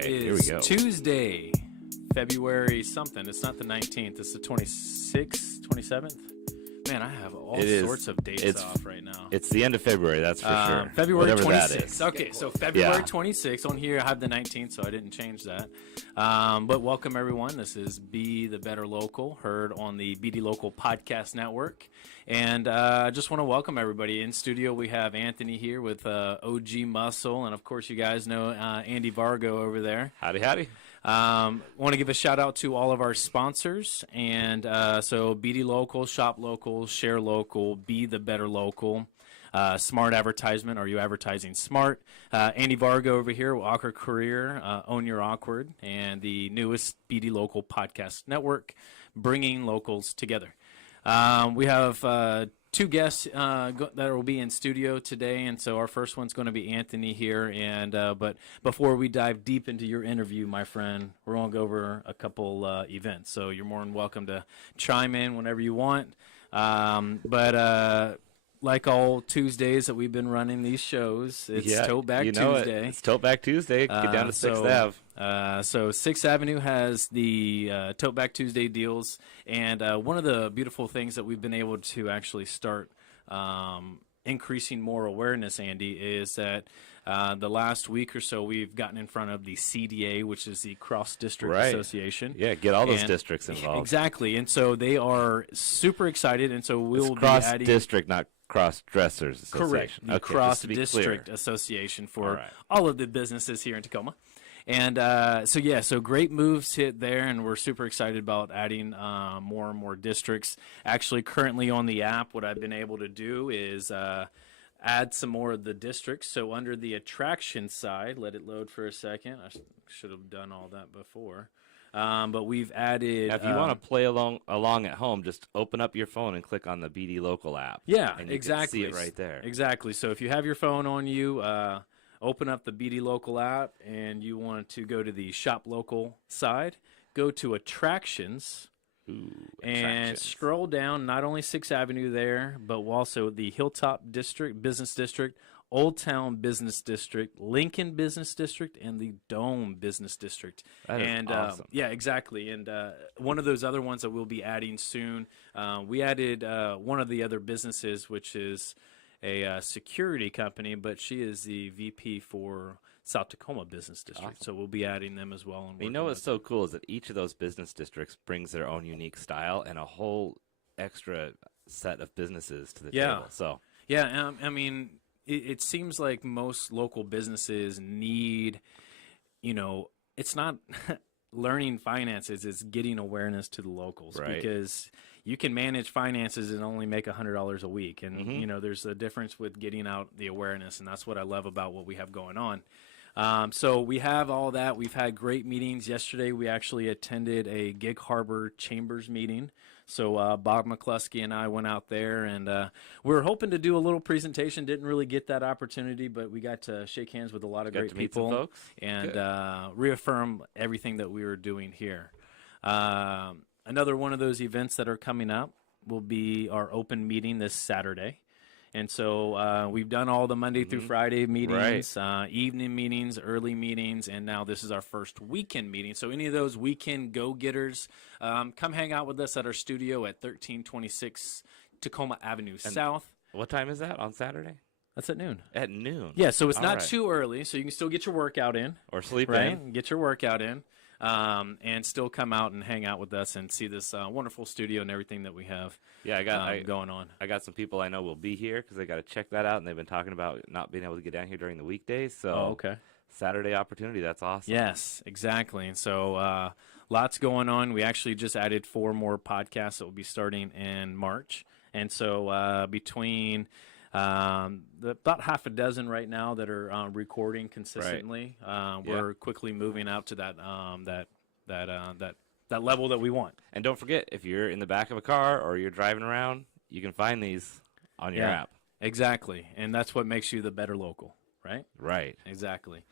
It Here we is go. Tuesday, February something. It's not the 19th. It's the 26th, 27th. Man, I have all It sorts is. of dates It's- off right now. It's the end of February, that's for sure. February Whatever that 26th. is. Okay, so February Yeah. 26th. On here, I have the 19th, so I didn't change that. But welcome, everyone. This is Be the Better Local, heard on the BD Local Podcast Network. And I just want to welcome everybody. In studio, we have Anthony here with OG Muscle. And, of course, you guys know Andy Vargo over there. Howdy, howdy. Want to give a shout out to all of our sponsors, and so BD Local, Shop Local, Share Local, Be the Better Local, Smart Advertisement. Are you advertising smart? Andy Vargo over here, Awkward Career, Own Your Awkward, and the newest BD Local Podcast Network, bringing locals together. We have two guests that will be in studio today, and so our first one's going to be Anthony here. And but before we dive deep into your interview, my friend, we're going to go over a couple events. So you're more than welcome to chime in whenever you want. But like all Tuesdays that we've been running these shows, it's Tote Bag Tuesday. It's Tote Bag Tuesday. Get down to 6th Ave. So 6th Avenue has the Tote Bag Tuesday deals, and one of the beautiful things that we've been able to actually start increasing more awareness, Andy, is that the last week or so we've gotten in front of the CDA, which is the Cross District Association. Yeah, get all those districts involved. Exactly, and so they are super excited, and so we'll be Cross adding... District, not Cross Dressers Association. Correct. The Okay, Cross just to be District clear. Association for right. all of the businesses here in Tacoma. And so great moves hit there, and we're super excited about adding more and more districts. Actually, currently on the app, what I've been able to do is add some more of the districts. So under the attraction side, let it load for a second. I should have done all that before. But we've added... Now, if you want to play along at home, just open up your phone and click on the BD Local app. Yeah, and you exactly. can see it right there. Exactly. So if you have your phone on you, open up the BD Local app, and you want to go to the Shop Local side, go to Attractions, and scroll down. Not only 6th Avenue there, but also the Hilltop District, Business District, Old Town Business District, Lincoln Business District, and the Dome Business District. That is awesome. Yeah, exactly. And one of those other ones that we'll be adding soon, we added one of the other businesses, which is a security company, but she is the VP for South Tacoma Business District. Awesome. So we'll be adding them as well. And You know what's so cool is that each of those business districts brings their own unique style and a whole extra set of businesses to the table. So yeah, I mean, it seems like most local businesses need, it's not learning finances, it's getting awareness to the locals. Right. Because you can manage finances and only make $100 a week. And, there's a difference with getting out the awareness, and that's what I love about what we have going on. So we have all that. We've had great meetings. Yesterday, we actually attended a Gig Harbor Chambers meeting. So Bob McCluskey and I went out there, and we were hoping to do a little presentation. Didn't really get that opportunity, but we got to shake hands with a lot of great people and reaffirm everything that we were doing here. Another one of those events that are coming up will be our open meeting this Saturday. And so we've done all the Monday through Friday meetings, evening meetings, early meetings, and now this is our first weekend meeting. So any of those weekend go-getters, come hang out with us at our studio at 1326 Tacoma Avenue South. what time is that on Saturday? That's at noon. At noon. Yeah, so it's All not right. too early, so you can still get your workout in. Or sleep right? in. Get your workout in. And still come out and hang out with us and see this wonderful studio and everything that we have going on. I got some people I know will be here because they got to check that out, and they've been talking about not being able to get down here during the weekdays. So okay. Saturday opportunity, that's awesome. Yes, exactly. And so lots going on. We actually just added 4 more podcasts that will be starting in March. And so between about half a dozen right now that are recording consistently, we're quickly moving out to that level that we want. And don't forget, if you're in the back of a car or you're driving around, you can find these on your app. Exactly. And that's what makes you the better local, right? Right. Exactly.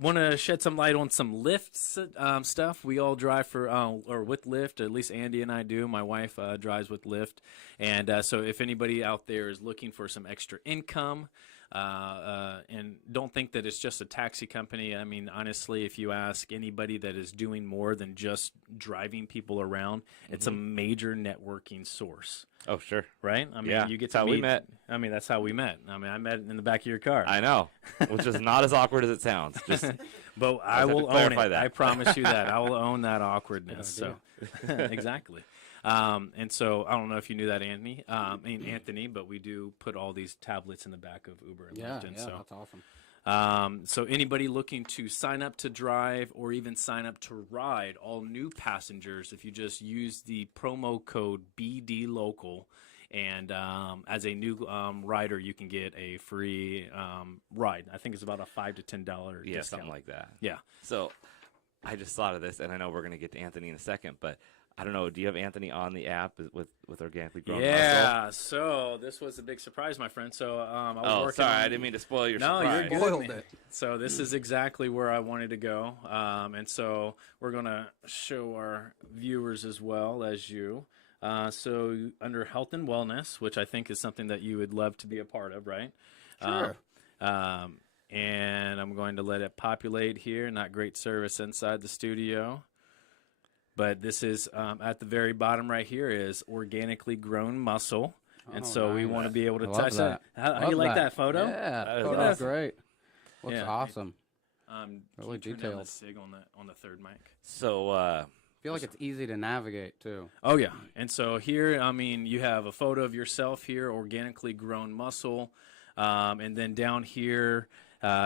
Want to shed some light on some Lyft stuff. We all drive for or with Lyft. At least Andy and I do. My wife drives with Lyft. And so if anybody out there is looking for some extra income, And don't think that it's just a taxi company. I mean, honestly, if you ask anybody that is doing more than just driving people around, it's a major networking source. Oh, sure. Right? I mean, Yeah, you get that's to how meet. we met. I mean, that's how we met. I mean, I met in the back of your car. I know, which is not as awkward as it sounds. Just But I have to will own clarify it. that. I promise you that. I will own that awkwardness. So exactly. And so I don't know if you knew that, Anthony, but we do put all these tablets in the back of Uber and Lyft. And so, that's awesome. so anybody looking to sign up to drive or even sign up to ride, all new passengers, if you just use the promo code BDLocal, and as a new rider, you can get a free ride. I think it's about a $5 to $10 discount. something like that. Yeah. So I just thought of this, and I know we're going to get to Anthony in a second, but I don't know. Do you have Anthony on the app with organically grown muscle? Yeah, so this was a big surprise, my friend. So I was working sorry, on- I didn't mean to spoil your No, surprise. you're good. Spoiled man. it. So this is exactly where I wanted to go, and so we're gonna show our viewers as well as you. So under health and wellness, which I think is something that you would love to be a part of, right? Sure. And I'm going to let it populate here. Not great service inside the studio. But this is at the very bottom right here is organically grown muscle. And Oh, so we nice. want to be able to I love touch that. that. How do Love you like that photo? Yeah, That is photo's awesome. great. Looks Yeah. awesome. Can Really you turn down detailed. the sig on the third mic? So I feel like it's easy to navigate too. Oh yeah, and so here, I mean, you have a photo of yourself here, organically grown muscle, and then down here,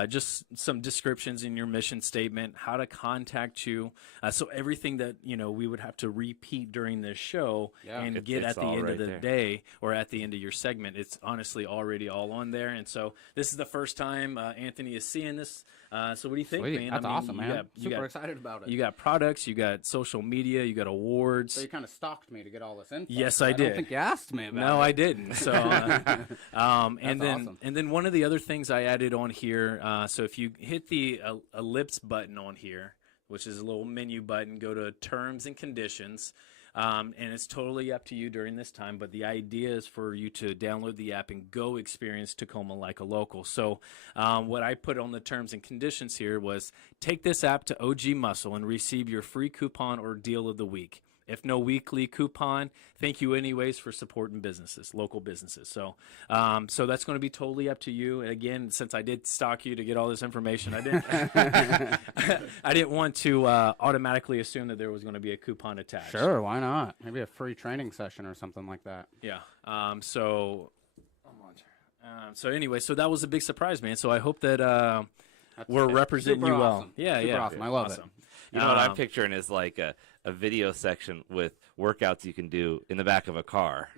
just some descriptions in your mission statement, how to contact you. So everything that we would have to repeat during this show Yeah. and It's- get it's at the all end right of the there. day or at the end of your segment, it's honestly already all on there. And so this is the first time Anthony is seeing this. So what do you think, Sweet. man? That's awesome, you man. got- you Super got- excited about it. You got products, you got social media, you got awards. So you kind of stalked me to get all this info. Yes, but I I don't did. think you asked me about No, it. I didn't. So, and That's then awesome. and then one of the other things I added on here. So if you hit the ellipse button on here, which is a little menu button, go to terms and conditions. And it's totally up to you during this time, but the idea is for you to download the app and go experience Tacoma like a local. So what I put on the terms and conditions here was take this app to OG Muscle and receive your free coupon or deal of the week. If no weekly coupon, thank you anyways for supporting businesses, local businesses. So, so that's going to be totally up to you. And again, since I did stalk you to get all this information, I didn't, I didn't want to automatically assume that there was going to be a coupon attached. Sure, why not? Maybe a free training session or something like that. Yeah. So anyway, so that was a big surprise, man. So I hope that we're representing Super you well. awesome. Yeah, Super yeah. awesome. I love it. you know what I'm Um, picturing is like a video section with workouts you can do in the back of a car.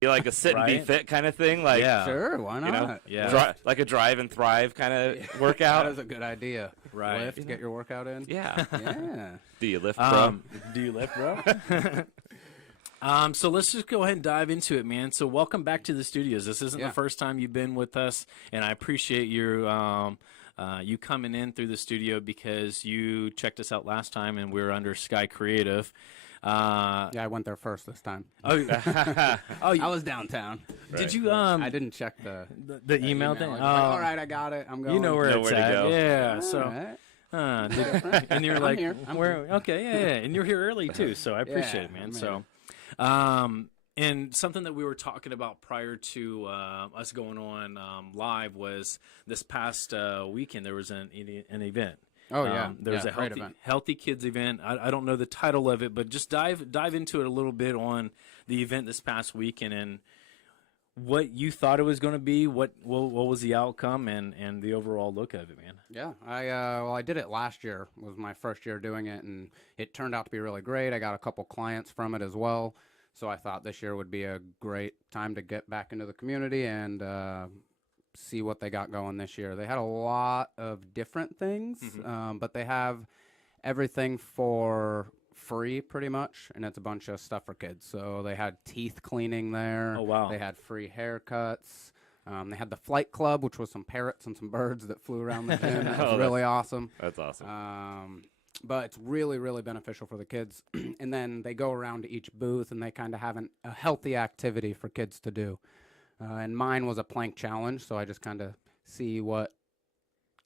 You like a sit and be Right? fit kind of thing, like Yeah. Sure, why not? you know, Yeah. like a drive and thrive kind of That workout. is a good idea. Right. Lift, get your workout in. Yeah. Yeah. Do you lift, bro? Do you lift, bro? So let's just go ahead and dive into it, man. So welcome back to the studios. This isn't Yeah. the first time you've been with us, and I appreciate you you coming in through the studio because you checked us out last time, and we were under Sky Creative. Yeah, I went there first this time. Oh, oh, I was downtown. did you I didn't check the the email thing? Like, Oh, all right, I got it. I'm going. you know where Know it's where to at. go. Yeah. All So. right. And you're I'm like, here. I'm where? Okay, yeah, and you're here early too, so I appreciate it, Yeah, man. I'm So, and something that we were talking about prior to us going on live was this past weekend there was an event. Oh, yeah. there was Yeah, a great event. healthy kids event. I don't know the title of it, but just dive into it a little bit on the event this past weekend and what you thought it was going to be, what was the outcome, and the overall look of it, man. Yeah, I did it last year. It was my first year doing it, and it turned out to be really great. I got a couple clients from it as well, so I thought this year would be a great time to get back into the community and see what they got going this year. They had a lot of different things, but they have everything for free pretty much, and it's a bunch of stuff for kids. So they had teeth cleaning there. Oh, wow. They had free haircuts. They had the flight club, which was some parrots and some birds that flew around the gym. That was really awesome. That's awesome. But it's really, really beneficial for the kids. And then they go around to each booth, and they kind of have a healthy activity for kids to do. and mine was a plank challenge. So I just kind of see what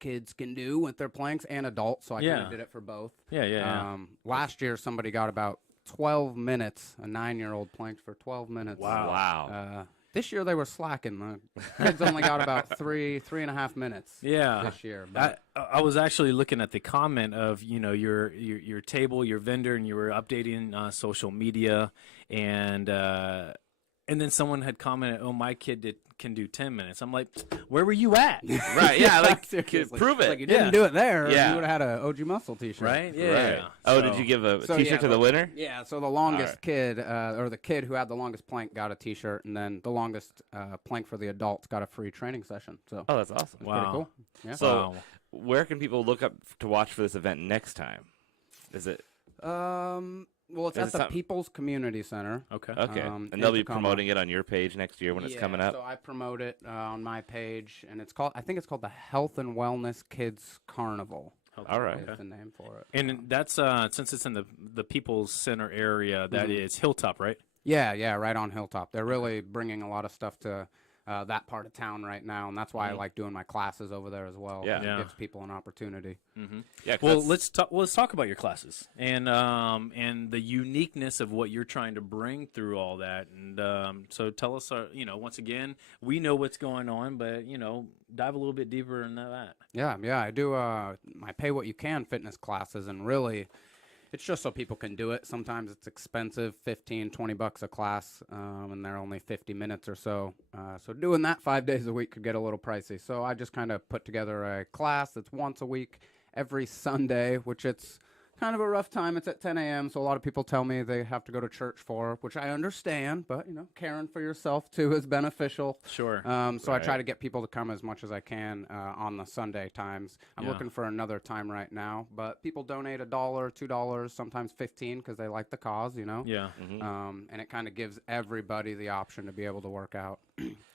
kids can do with their planks and adults. So I kind Yeah. of did it for both. Yeah. Last year, somebody got about 12 minutes. A 9-year-old planked for 12 minutes. Wow. This year they were slacking. The kids only got about 3.5 minutes. Yeah. This year. But I was actually looking at the comment of your table, your vendor, and you were updating social media, and then someone had commented, "Oh, my kid can do 10 minutes." I'm like, "Where were you at?" Right. Yeah. Like, seriously. prove it. Like you didn't Yeah. do it there. Yeah. You would have had a OG Muscle T-shirt. Right? Yeah. Right. Oh, did So- you give a So, T-shirt yeah, to the but- winner? Yeah, so the longest Alright. kid, or the kid who had the longest plank got a T-shirt, and then the longest plank for the adults got a free training session. So Oh, that's awesome. Wow. pretty cool. Yeah. So, Wow. where can people look up to watch for this event next time? Is it Well, it's Is at it the something- People's Community Center. Okay. okay? in And they'll be Tacoma. promoting it on your page next year when it's Yeah, coming up. So I promote it on my page, and I think it's called the Health and Wellness Kids Carnival. All right. Is the name for it. And that's since it's in the People's Center area, that is Hilltop, right? Yeah, right on Hilltop. They're really bringing a lot of stuff to that part of town right now, and that's why I like doing my classes over there as well. Yeah. 'cause Yeah. It gives people an opportunity. Yeah. 'cause Well, that's- let's talk about your classes and the uniqueness of what you're trying to bring through all that. And so tell us, once again, we know what's going on, but dive a little bit deeper into that. Yeah, I do my pay what you can fitness classes, and really it's just so people can do it. Sometimes it's expensive, 15, 20 bucks a class, and they're only 50 minutes or so. So doing that 5 days a week could get a little pricey. So I just kind of put together a class that's once a week, every Sunday, which it's kind of a rough time. It's at 10 a.m., so a lot of people tell me they have to go to church for, which I understand, but, caring for yourself, too, is beneficial. Sure. So I try to get people to come as much as I can on the Sunday times. I'm Yeah. looking for another time right now, but people donate $1, $2, sometimes 15 because they like the cause, Yeah. and it kind of gives everybody the option to be able to work out.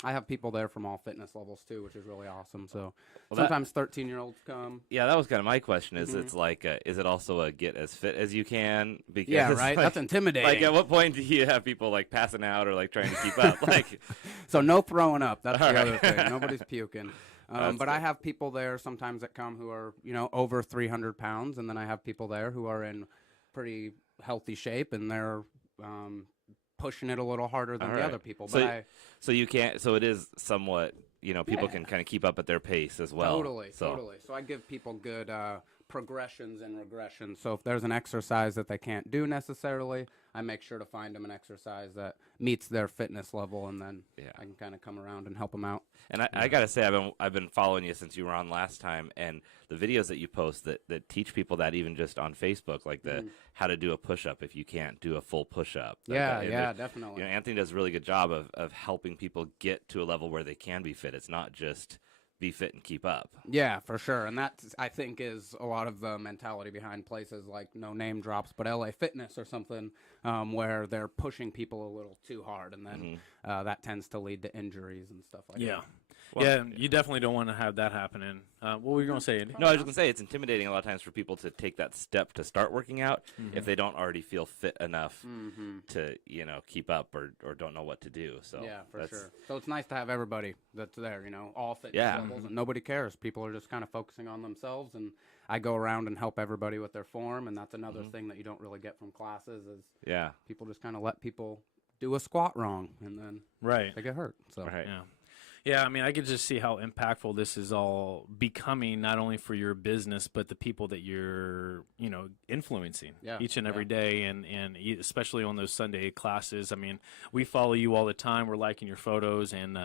I have people there from all fitness levels too, which is really awesome. So sometimes 13-year-olds come. yeah, that was kind of my question. Is it's like, is it also a get as fit as you can? Because Yeah, right. like- That's intimidating. Like, at what point do you have people like passing out or like trying to keep up? Like, So no throwing up. That's the All other right. thing. Nobody's puking. That's But I have people there sometimes that come who are, over 300 pounds, and then I have people there who are in pretty healthy shape, and they're pushing it a little harder than All the right. other people. So- But so you can't. So it is somewhat. People Yeah. can kind of keep up at their pace as well. Totally. So I give people good progressions and regressions. So if there's an exercise that they can't do necessarily, I make sure to find them an exercise that meets their fitness level, and then Yeah. I can kind of come around and help them out. And I gotta say, I've been following you since you were on last time, and the videos that you post that teach people that even just on Facebook, like the how to do a push up if you can't do a full push up. Yeah, definitely. Anthony does a really good job of helping people get to a level where they can be fit. It's not just be fit and keep up. Yeah, for sure. And that, I think, is a lot of the mentality behind places like, no name drops, but LA Fitness or something, where they're pushing people a little too hard, and then that tends to lead to injuries and stuff like Yeah. that. Yeah, you definitely don't want to have that happening. What were you going to say, Andy? No, I was just gonna say it's intimidating a lot of times for people to take that step to start working out if they don't already feel fit enough to keep up or don't know what to do. So Yeah, for that's- sure. So it's nice to have everybody that's there, all fitness Yeah. levels, and nobody cares. People are just kind of focusing on themselves, and I go around and help everybody with their form, and that's another thing that you don't really get from classes is Yeah. people just kind of let people do a squat wrong, and then Right. they get hurt. So Right. Yeah. Yeah, I mean, I could just see how impactful this is all becoming, not only for your business, but the people that you're, influencing Yeah, each and every yeah. day, and especially on those Sunday classes. I mean, we follow you all the time. We're liking your photos, and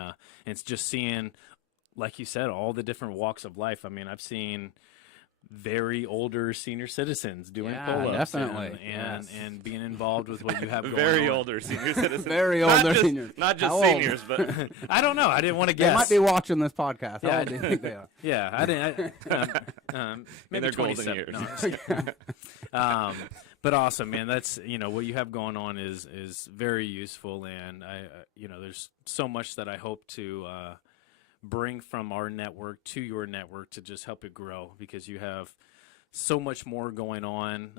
it's just seeing, like you said, all the different walks of life. I mean, I've seen very older senior citizens doing Yeah, pull-ups definitely. and Yes. and being involved with what you have going Very on. older senior citizens. Very Not older just- seniors. Not just How old? seniors, but I don't know. I didn't want to They guess. might be watching this podcast. How Yeah. old do you think they are? Yeah, I didn't. Maybe their golden 27. years. No, I'm just kidding. But awesome, man. That's what you have going on is very useful, and I there's so much that I hope to bring from our network to your network to just help it grow, because you have so much more going on.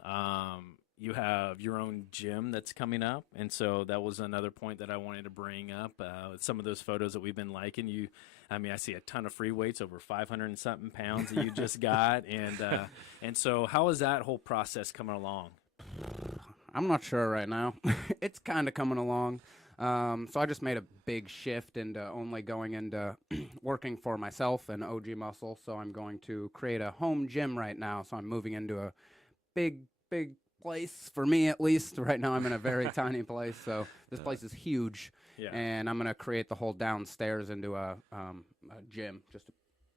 you have your own gym that's coming up, and so that was another point that I wanted to bring up. Some of those photos that we've been liking, I see a ton of free weights, over 500 and something pounds that you just got, and so how is that whole process coming along? I'm not sure right now. It's kind of coming along. So I just made a big shift into only going into working for myself and OG Muscle. So I'm going to create a home gym right now. So I'm moving into a big place, for me at least. Right now I'm in a very tiny place. So this place is huge. Yeah. And I'm going to create the whole downstairs into a gym, just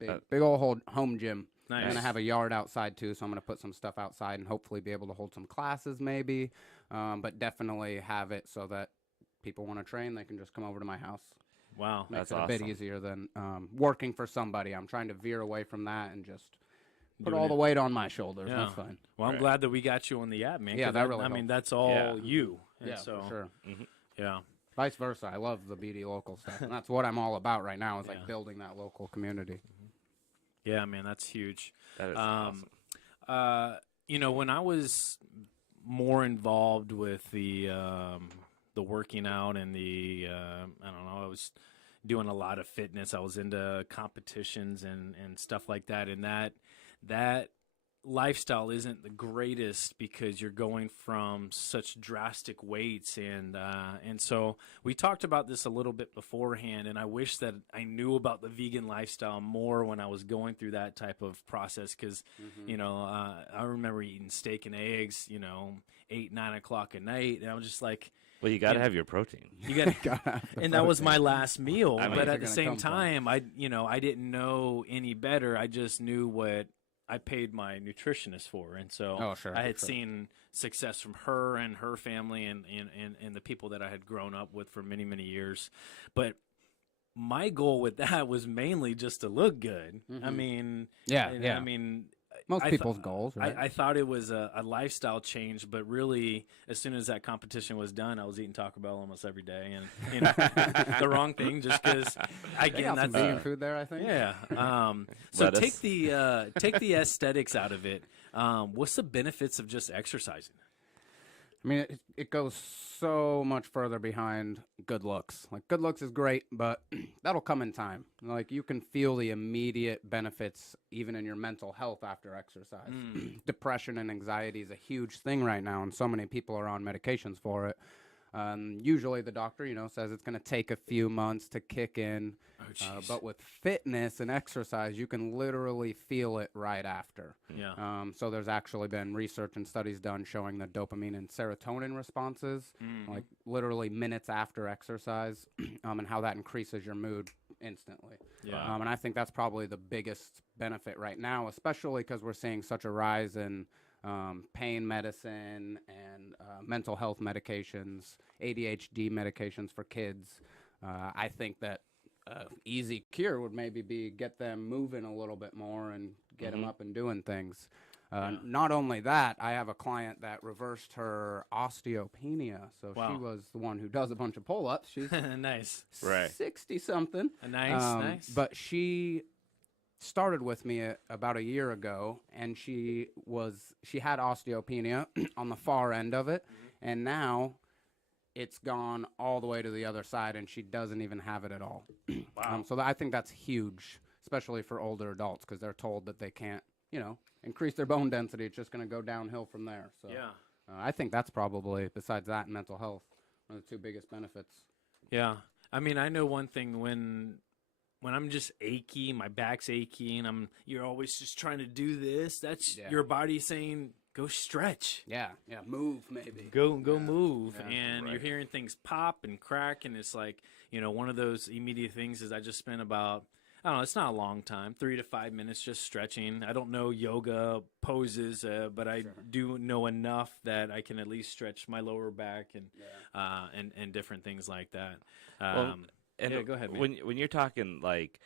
a big old home gym. Nice. I'm going to have a yard outside too, so I'm going to put some stuff outside and hopefully be able to hold some classes maybe, but definitely have it so that people want to train, they can just come over to my house. Wow. Makes That's it a awesome. bit easier than working for somebody. I'm trying to veer away from that and just put Doing all the it. weight on my shoulders. Yeah. That's fine. Well, I'm Right. glad that we got you on the app, man. Yeah, 'cause that really I mean, helped. that's all Yeah. you. And Yeah, so, for sure. Yeah. Vice versa. I love the BD local stuff, and that's what I'm all about right now. Is Yeah. like building that local community. Yeah, man, that's huge. That is awesome. When I was more involved with the working out and I was doing a lot of fitness. I was into competitions and stuff like that. And that lifestyle isn't the greatest because you're going from such drastic weights. And so we talked about this a little bit beforehand, and I wish that I knew about the vegan lifestyle more when I was going through that type of process. Cause I remember eating steak and eggs, 8, 9 o'clock at night. And I was just like, Well, you got to Yeah. have your protein. you got and that was my last meal. I mean, but Where's at it the gonna same come from? time, I didn't know any better. I just knew what I paid my nutritionist for, and so Oh, sure, I had sure. seen success from her and her family and the people that I had grown up with for many, many years. But my goal with that was mainly just to look good. I mean, Yeah, and- yeah. I mean, Most I people's thought- goals, right? I thought it was a lifestyle change, but really, as soon as that competition was done, I was eating Taco Bell almost every day, and the wrong thing, just because They again, got some that's vegan food there, I think. yeah. So Lettuce. take the aesthetics out of it. What's the benefits of just exercising? I mean, it goes so much further behind good looks. Like, good looks is great, but that'll come in time. Like, you can feel the immediate benefits even in your mental health after exercise. Depression and anxiety is a huge thing right now, and so many people are on medications for it. Usually the doctor, says it's going to take a few months to kick in. jeez. But with fitness and exercise, you can literally feel it right after. Yeah. So there's actually been research and studies done showing the dopamine and serotonin responses, like literally minutes after exercise, and how that increases your mood instantly. Yeah. And I think that's probably the biggest benefit right now, especially because we're seeing such a rise in pain medicine and mental health medications, ADHD medications for kids. I think that easy cure would maybe be get them moving a little bit more and get them up and doing things. Not only that, I have a client that reversed her osteopenia. So Wow. she was the one who does a bunch of pull-ups. She's Nice. Right. 60-something. Nice. But she started with me about a year ago, and she had osteopenia on the far end of it, and now it's gone all the way to the other side, and she doesn't even have it at all. Wow. So I think that's huge, especially for older adults, because they're told that they can't, increase their bone density. It's just going to go downhill from there. So Yeah. I think that's probably, besides that and mental health, one of the two biggest benefits. Yeah. I mean, I know one thing when I'm just achy, my back's achy, and you're always just trying to do this. That's Yeah. your body saying, go stretch. Yeah, move maybe. Go move. Yeah. And you're Right. hearing things pop and crack, and it's like, one of those immediate things is I just spent about, I don't know, it's not a long time, 3 to 5 minutes just stretching. I don't know yoga poses, but I do know enough that I can at least stretch my lower back and different things like that. And yeah, go ahead, man. when you're talking like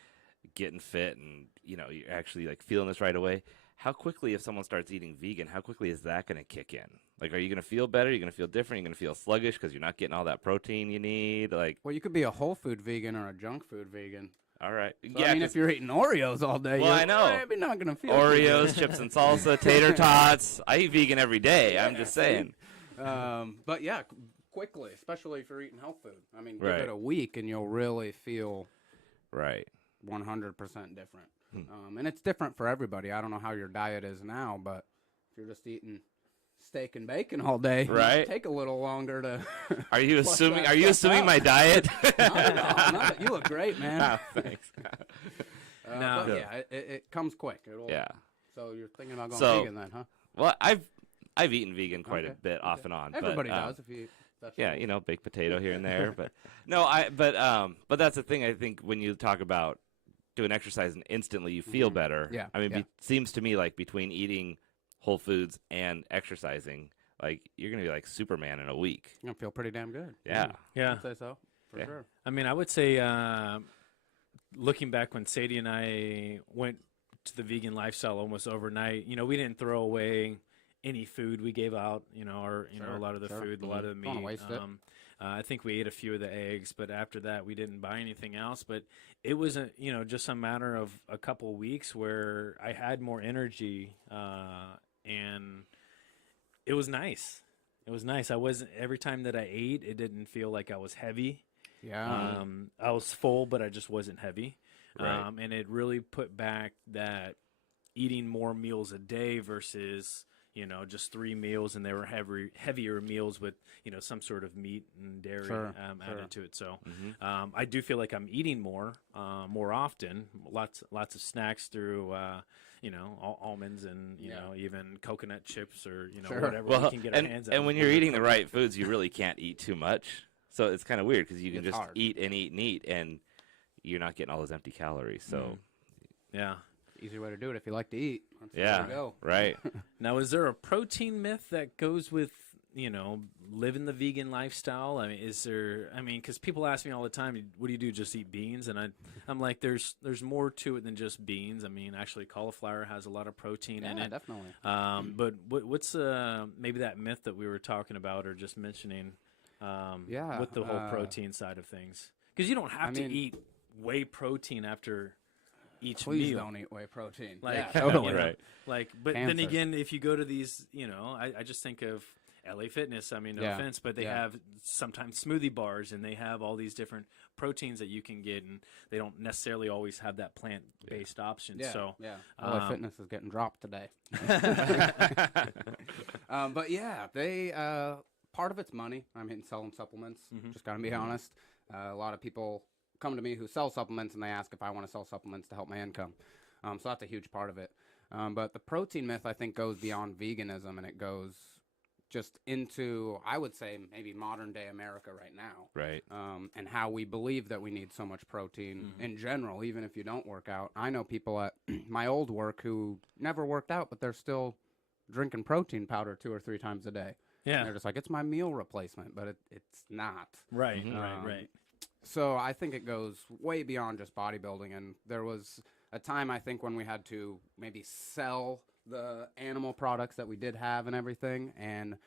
getting fit and you're actually like feeling this right away, how quickly, if someone starts eating vegan, how quickly is that going to kick in? Like, are you going to feel better? Are you going to feel different? Are you going to feel sluggish because you're not getting all that protein you need? Like, Well, you could be a whole food vegan or a junk food vegan. all right, So, I mean, 'cause if you're eating Oreos all day, Well, you're I know. maybe not going to feel Oreos, chips and salsa, tater tots. I eat vegan every day. I'm just saying. But yeah, quickly, especially if you're eating health food. I mean, give Right. it a week and you'll really feel Right. 100% different. And it's different for everybody. I don't know how your diet is now, but if you're just eating steak and bacon all day, it Right. might take a little longer to. Are you flush assuming? that Are you stuff assuming out. my diet? No, you look great, man. Oh, thanks. No. But yeah, it comes quick. Yeah. So you're thinking about going So- vegan then, huh? Well, I've eaten vegan quite a Okay, bit off and on. Everybody but, does if you. Yeah, you know, baked potato here and there, but no, but that's the thing. I think when you talk about doing exercise and instantly you feel better. Yeah, I mean, yeah. seems to me like between eating whole foods and exercising, like you're gonna be like Superman in a week. You're gonna feel pretty damn good. Yeah. Yeah. I'd say so for Yeah. sure. I mean, I would say, looking back when Sadie and I went to the vegan lifestyle almost overnight, we didn't throw away any food we gave out, or, Sure, a lot of the sure. food, a lot of the Don't meat. wanna waste it. I think we ate a few of the eggs, but after that, we didn't buy anything else. But it was, just a matter of a couple weeks where I had more energy, and it was nice. It was nice. Every time that I ate, it didn't feel like I was heavy. Yeah. I was full, but I just wasn't heavy. Right. And it really put back that eating more meals a day versus, just 3 meals, and they were heavier meals with, some sort of meat and dairy Sure, added to it. So Mm-hmm. I do feel like I'm eating more often, lots of snacks through, almonds and, even coconut chips or, Sure. whatever Well, we can get our hands on. and when you're eating the right foods, you really can't eat too much. So it's kind of weird because you can It's just hard. eat and eat and eat, and you're not getting all those empty calories. So Yeah. Easy way to do it if you like to eat. That's the way yeah, to go. right. Now, is there a protein myth that goes with, living the vegan lifestyle? I mean, because people ask me all the time, what do you do, just eat beans? And I'm like, there's more to it than just beans. I mean, actually, cauliflower has a lot of protein in Yeah, it. definitely. But what's maybe that myth that we were talking about or just mentioning Yeah, with the whole protein side of things? Because you don't have to mean- eat whey protein after each Please meal. don't eat whey protein. Like, yeah, you totally. know, Right. Like, but then Cancer. again, if you go to these, I just think of LA Fitness. I mean, no Yeah. offense, but they Yeah. have sometimes smoothie bars, and they have all these different proteins that you can get, and they don't necessarily always have that plant-based option. Yeah, So, yeah. LA Fitness is getting dropped today. But yeah, they part of it's money. I mean, selling supplements. Just gotta be honest. A lot of people come to me who sell supplements, and they ask if I want to sell supplements to help my income. So that's a huge part of it. But the protein myth, I think, goes beyond veganism, and it goes just into, I would say, maybe modern day America right now. Right. And how we believe that we need so much protein in general, even if you don't work out. I know people at my old work who never worked out, but they're still drinking protein powder 2 or 3 times a day. And yeah, they're just like, it's my meal replacement, but it's not. right, Mhm. right. So I think it goes way beyond just bodybuilding. And there was a time, I think, when we had to maybe sell the animal products that we did have and everything, and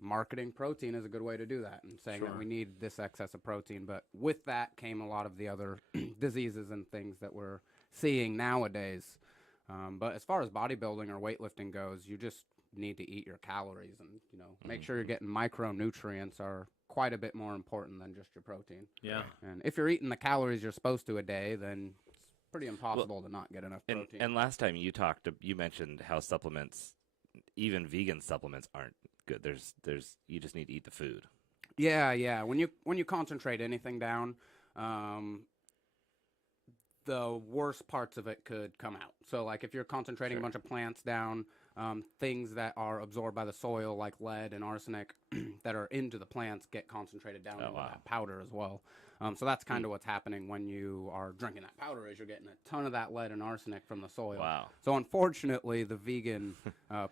marketing protein is a good way to do that, and saying that Sure. we need this excess of protein. But with that came a lot of the other diseases and things that we're seeing nowadays. But as far as bodybuilding or weightlifting goes, you just need to eat your calories, and make sure you're getting micronutrients are quite a bit more important than just your protein. Yeah. And if you're eating the calories you're supposed to a day, then it's pretty impossible to not get enough protein. And last time you mentioned how supplements, even vegan supplements, aren't good. There's you just need to eat the food. Yeah. When you concentrate anything down, the worst parts of it could come out. So, like, if you're concentrating Sure. a bunch of plants down, things that are absorbed by the soil, like lead and arsenic, that are into the plants, get concentrated down into wow. that powder as well. So that's kind of what's happening when you are drinking that powder, is you're getting a ton of that lead and arsenic from the soil. Wow. So unfortunately, the vegan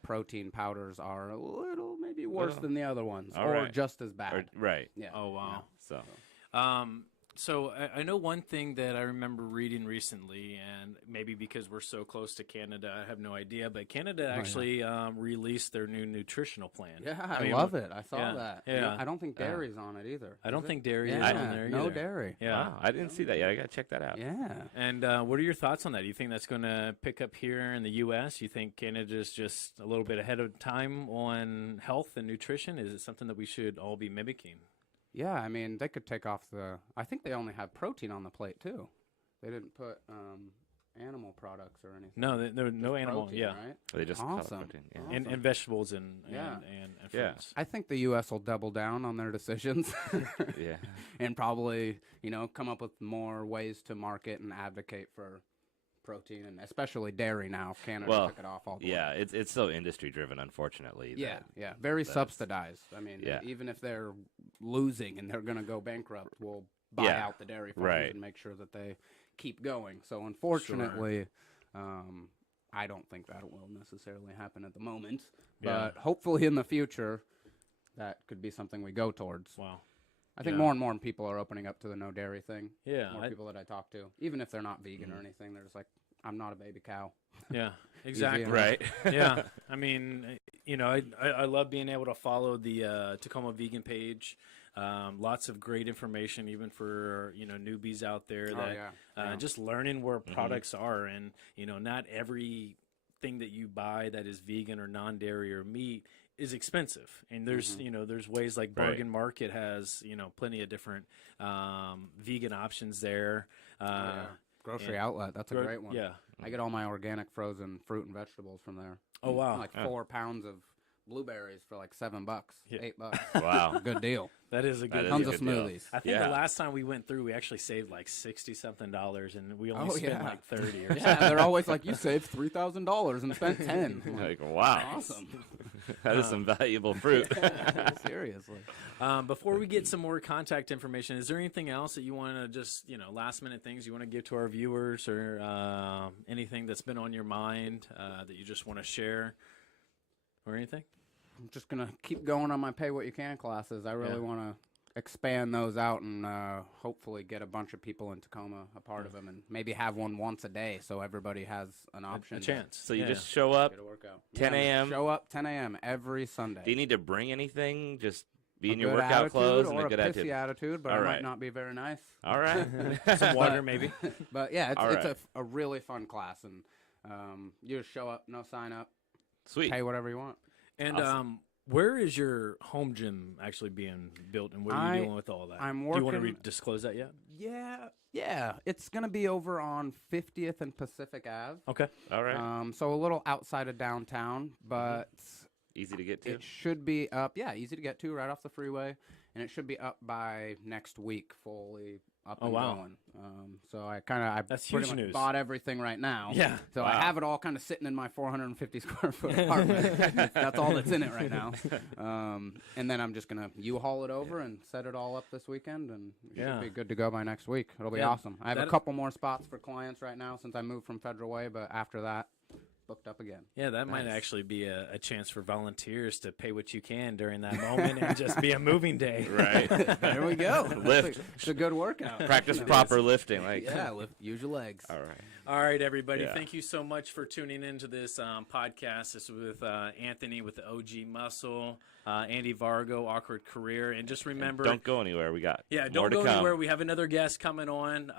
protein powders are a little maybe worse than the other ones, All or right. just as bad. Right. Yeah. Oh wow. So So I know one thing that I remember reading recently, and maybe because we're so close to Canada, I have no idea. But Canada actually released their new nutritional plan. Yeah, I mean, love it. I saw yeah, that. yeah. I don't think dairy's on it either. I don't think dairy yeah, is on there no either. dairy. Yeah. Wow, I didn't see that yet. I got to check that out. Yeah. And what are your thoughts on that? Do you think that's going to pick up here in the U.S.? You think Canada's just a little bit ahead of time on health and nutrition? Is it something that we should all be mimicking? Yeah, I mean, they could take off I think they only have protein on the plate, too. They didn't put animal products or anything. No, there was no Just animal. protein, Yeah. Right? They just call it Awesome. protein. Yeah. Awesome. And vegetables and Yeah. and Yeah. fruits. I think the U.S. will double down on their decisions. Yeah. And probably, come up with more ways to market and advocate for protein, and especially dairy now. If Canada Well, took it off all the Yeah, way. it's so industry driven, unfortunately. Yeah, that- yeah. Very that's- subsidized. I mean, Yeah. even if they're losing and they're going to go bankrupt, we'll buy Yeah, out the dairy farms right. and make sure that they keep going. So unfortunately, I don't think that will necessarily happen at the moment. Yeah. But hopefully in the future, that could be something we go towards. Wow. I think Yeah. more and more people are opening up to the no dairy thing. Yeah. More people that I talk to, even if they're not vegan or anything, they're just like, I'm not a baby cow. Yeah. Exactly. enough. Right. Yeah. I mean, I love being able to follow the Tacoma Vegan page. Lots of great information, even for newbies out there. Oh, That yeah. just learning where products are, and not everything that you buy that is vegan or non-dairy or meat is expensive. And there's there's ways like Right. Bargain Market has plenty of different vegan options there. Yeah. Grocery and- outlet. That's a great one. Yeah. I get all my organic frozen fruit and vegetables from there. Oh wow. Like 4 pounds of blueberries for like $7, Yeah. $8. Wow. Good deal. That is a That good is a Tons deal. of good deal. smoothies. I think Yeah. the last time we went through, we actually saved like $60-something, and we only Oh, spent yeah. like 30 or Yeah, they're always like, you saved $3,000 and spent 10. I'm Like, wow. awesome. That is some valuable fruit. Seriously. Before we get some more contact information, is there anything else that you want to just, last minute things you want to give to our viewers, or anything that's been on your mind that you just want to share, or anything? I'm just going to keep going on my Pay What You Can classes. I really Yeah. want to expand those out and hopefully get a bunch of people in Tacoma a part of them, and maybe have one once a day so everybody has an option. A to chance. So you Yeah. just show up. Get a workout. 10 a.m.? Show up 10 a.m. every Sunday. Do you need to bring anything? Just be A in your good workout attitude clothes and or a good pissy attitude. attitude, but All I right. might not be very nice. All right. Some water, maybe. But yeah, All it's right. a really fun class, and you just show up, no sign up, Sweet. pay whatever you want. And Awesome. where is your home gym actually being built, and what are you doing with all that? I'm Do you want working- to disclose that yet? Yeah, it's gonna be over on 50th and Pacific Ave. Okay. All right. So a little outside of downtown, but Easy to get to. it should be up. Yeah, easy to get to, right off the freeway, and it should be up by next week, fully up Oh, and wow. going. So I That's pretty huge much news. bought everything right now. Yeah. So Wow. I have it all kind of sitting in my 450 square foot apartment. That's all that's in it right now. And then I'm just gonna U-haul it over and set it all up this weekend, and it Yeah. should be good to go by next week. It'll be Yeah, awesome. I have that- a couple more spots for clients right now since I moved from Federal Way, but after that, booked up again. Yeah, that might Nice. actually be a chance for volunteers to pay what you can during that moment and just be a moving day. Right. There we go. Lift. It's a good workout. Practice Definitely. proper lifting. Like. Yeah, use your legs. All right. All right, everybody. Yeah. Thank you so much for tuning into this podcast. This is with Anthony with the OG Muscle, Andy Vargo, Awkward Career. And just remember, Don't go anywhere. We got yeah, more don't to go come. anywhere. We have another guest coming on.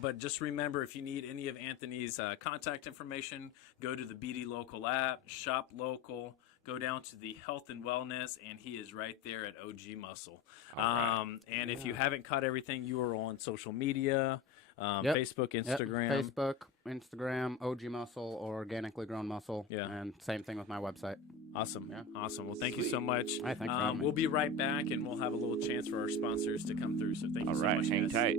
But just remember, if you need any of Anthony's contact information, go to the BD Local app, shop local, go down to the health and wellness, and he is right there at OG Muscle. All right. And if you haven't caught everything, you are on social media, Yep. Facebook, Yep, Instagram. Facebook, Instagram, OG Muscle or Organically Grown Muscle. Yeah. And same thing with my website. Awesome. Yeah. Awesome. Well, thank you so much. Hey, thanks for having me. We'll be right back, and we'll have a little chance for our sponsors to come through. So thank you All so right. much, Hang guys. tight.